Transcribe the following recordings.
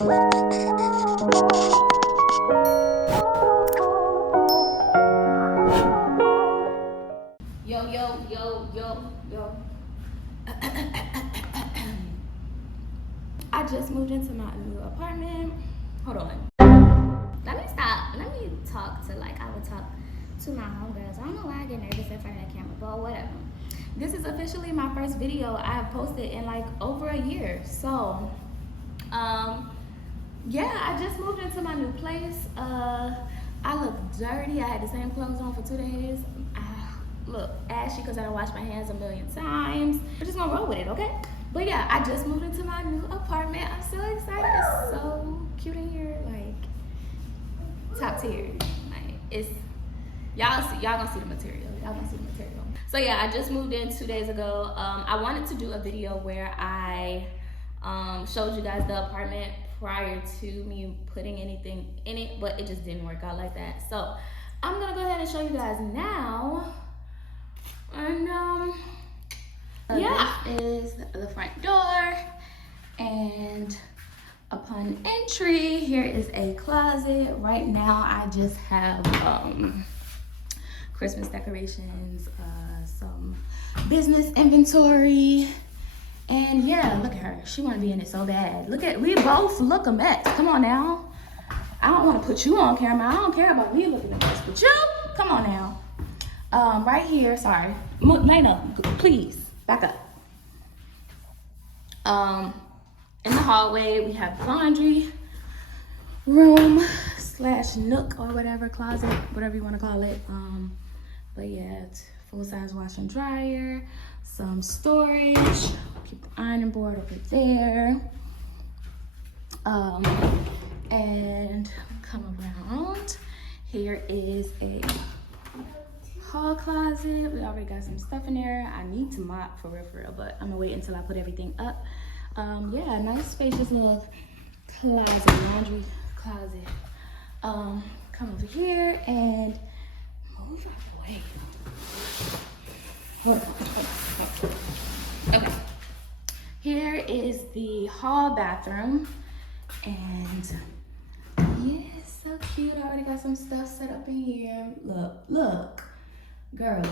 Yo. I just moved into my new apartment. Hold on. Let me stop. Let me talk to like I would talk to my homegirls. I don't know why I get nervous in front of the camera, but whatever. This is officially my first video I have posted in like over a year. So, yeah, I just moved into my new place. I look dirty. I had the same clothes on for 2 days. I look ashy because I don't wash my hands a million times. We're just gonna roll with it, okay? But yeah, I just moved into my new apartment. I'm so excited. It's so cute in here, like top tier. Like it's y'all gonna see the material. Y'all gonna see the material. So yeah, I just moved in 2 days ago. I wanted to do a video where I showed you guys the apartment prior to me putting anything in it, but it just didn't work out like that. So I'm gonna go ahead and show you guys now. And yeah, this is the front door, and upon entry, here is a closet. Right now, I just have Christmas decorations, some business inventory, and yeah, look at her. She want to be in it so bad. We both look a mess. Come on now. I don't want to put you on camera. I don't care about me looking a mess, but you, come on now. Right here, sorry. Lena, please, back up. In the hallway, we have laundry room / nook or whatever, closet, whatever you want to call it. But yeah, full-size washer and dryer, some storage, keep the ironing board over there. And come around. Here is a hall closet. We already got some stuff in there. I need to mop for real, but I'm gonna wait until I put everything up. Yeah, nice spacious little closet, laundry closet. Come over here and move out of the way. Hold on. Okay. Here is the hall bathroom, and yeah, it's so cute. I already got some stuff set up in here. Look. Girl,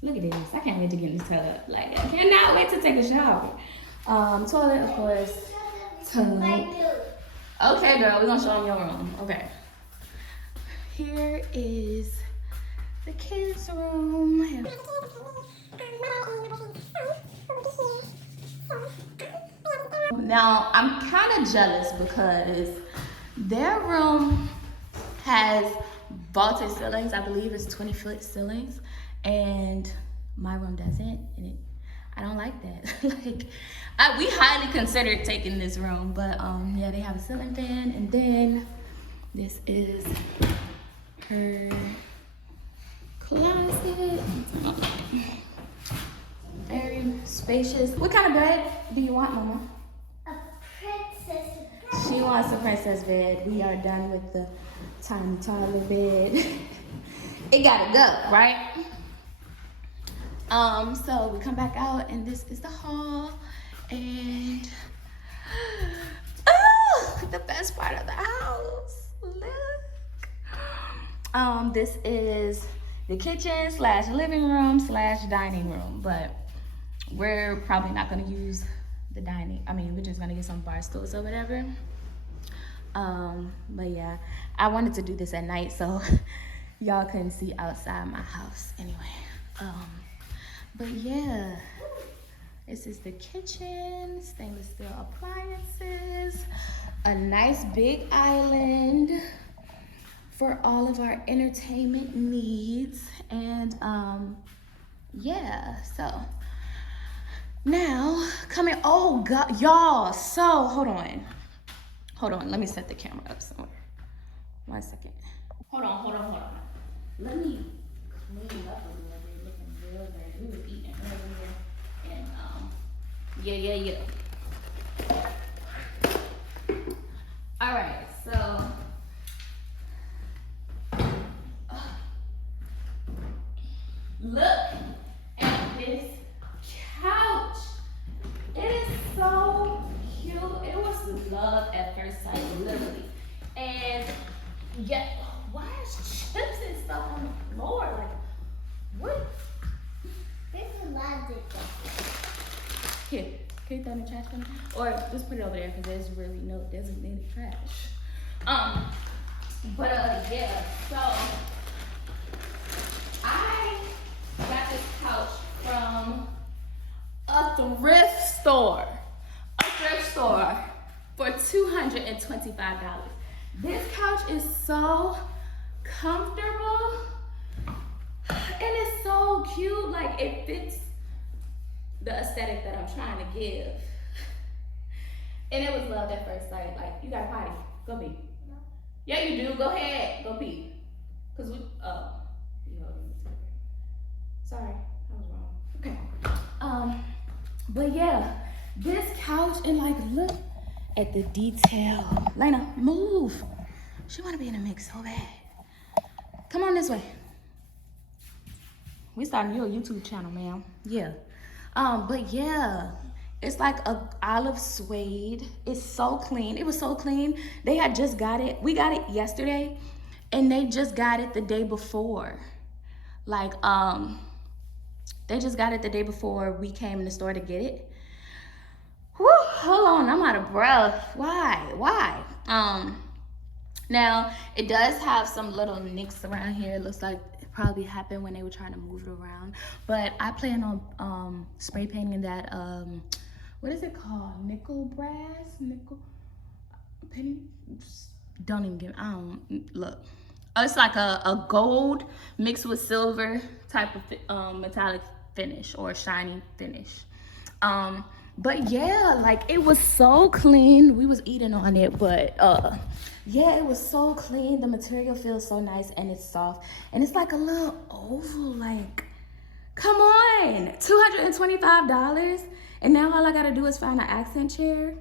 look at this. I can't wait to get in this tub. Like, I cannot wait to take a shower. Toilet, of course. Tub. Okay, girl, we're gonna show them your room. Okay. Here is the kids' room. Now, I'm kind of jealous because their room has vaulted ceilings. I believe it's 20-foot ceilings, and my room doesn't, and I don't like that. We highly considered taking this room, but yeah, they have a ceiling fan, and then this is her closet. Very spacious. What kind of bed do you want, Mama? A princess bed. She wants a princess bed. We are done with the tiny toddler bed. It gotta go, right? So we come back out, and this is the hall, and the best part of the house. Look. This is the kitchen / living room / dining room, but we're probably not gonna use the dining. I mean, we're just gonna get some bar stools or whatever. But yeah, I wanted to do this at night so y'all couldn't see outside my house anyway. But yeah, this is the kitchen, stainless steel appliances, a nice big island for all of our entertainment needs, and yeah, so now coming, oh God, y'all, so hold on, let me set the camera up somewhere. 1 second. Hold on. Let me clean up a little bit, looking real bad. We was eating earlier, and yeah. All right, so look at this couch. It is so cute. It was was love at first sight, literally. And yeah, why is chips and stuff on the floor? Like, what? There's a lot of stuff. Here, can you throw in the trash for me? Or just put it over there because there's really no designated trash. But yeah, so I got this couch from a thrift store. For $225. This couch is so comfortable and it's so cute. Like, it fits the aesthetic that I'm trying to give. And it was love at first sight. Like, you got a potty, go pee. No. Yeah, you do. Go ahead, go pee. Cause we, you holding the secret. Sorry, I was wrong. Okay. But yeah, this couch and like, look at the detail. Lena, move. She wanna be in the mix so bad. Come on this way. We starting your YouTube channel, ma'am. Yeah. But yeah, it's like a olive suede. It's so clean. It was so clean. They had just got it. We got it yesterday, and they just got it the day before. Like, they just got it the day before we came in the store to get it. Whew, hold on, I'm out of breath. Why? Now, it does have some little nicks around here. It looks like it probably happened when they were trying to move it around. But I plan on spray painting that, what is it called? Nickel penny? Don't even give, look. It's like a gold mixed with silver type of metallic finish or shiny finish. But yeah, like, it was so clean. We was eating on it, but yeah, it was so clean. The material feels so nice and it's soft. And it's like a little oval, like, come on, $225. And now all I gotta do is find an accent chair.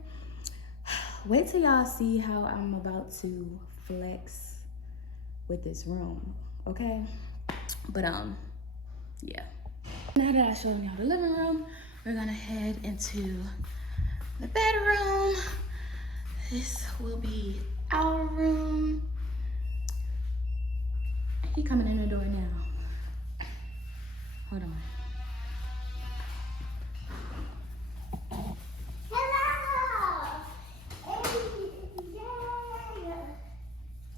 Wait till y'all see how I'm about to flex with this room, okay? But yeah. Now that I showed y'all the living room, we're gonna head into the bedroom. This will be our room. He coming in the door now. Hold on. Hello! Yay!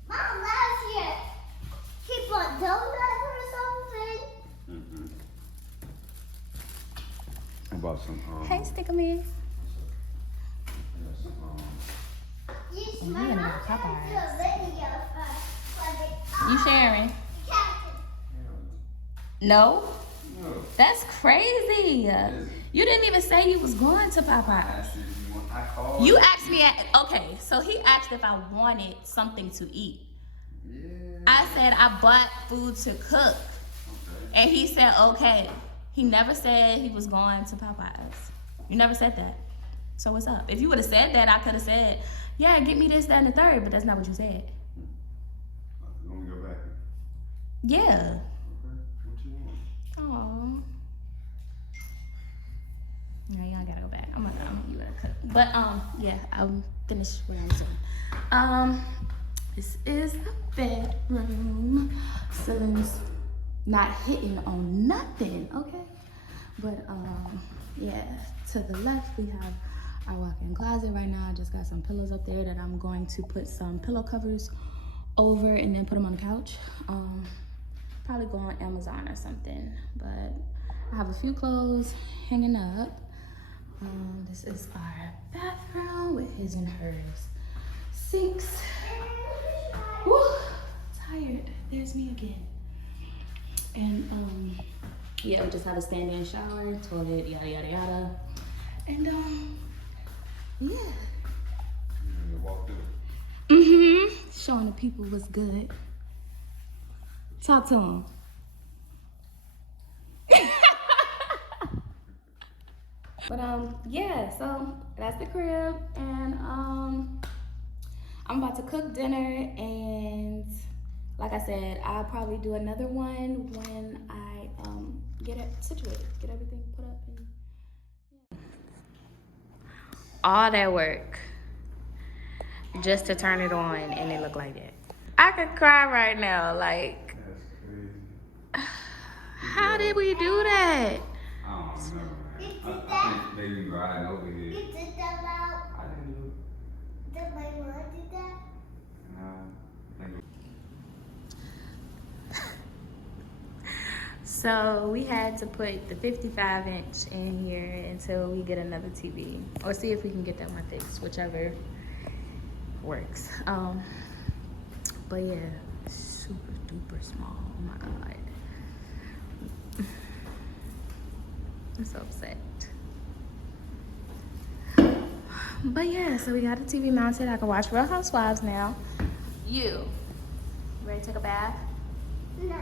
Mom, last year, she bought donuts or something. I bought some. Hey, stick 'em in. Yes, I'm my gonna mom make had to Popeyes. do a video for the You sharing? captain. No? No. That's crazy. You didn't even say you was going to Popeyes. I called. You asked me, okay, so he asked if I wanted something to eat. Yeah. I said I bought food to cook. Okay. And he said, okay. He never said he was going to Popeyes. You never said that. So what's up? If you would have said that, I could have said, yeah, get me this, that, and the third, but that's not what you said. Let me go back. Yeah. Okay. What you want? Aww. No, you don't gotta go back. I'm gonna you gotta cook. But yeah, I'll finish what I'm doing. This is the bedroom. Ceiling's not hitting on nothing, okay? But yeah, to the left we have our walk-in closet right now. I just got some pillows up there that I'm going to put some pillow covers over and then put them on the couch. Probably go on Amazon or something, but I have a few clothes hanging up. This is our bathroom with his and hers sinks. Woo, tired. There's me again. And yeah, we just have a stand-in shower, toilet, yada yada yada. And yeah. You walk through. Showing the people what's good. Talk to them. But yeah, so that's the crib, and I'm about to cook dinner, and like I said, I'll probably do another one when I get it situated, get everything put up, and yeah. All that work just to turn it on and it look like that. I could cry right now. Like, That's crazy. how did we do that? I don't know, man. You did I that? think they even riding over You here. did that out. I didn't look. Did my mom did that? So we had to put the 55-inch in here until we get another TV, or see if we can get that one fixed, whichever works. But yeah, super duper small. Oh my god, I'm so upset. But yeah, so we got the TV mounted. I can watch Real Housewives now. You ready to take a bath? No.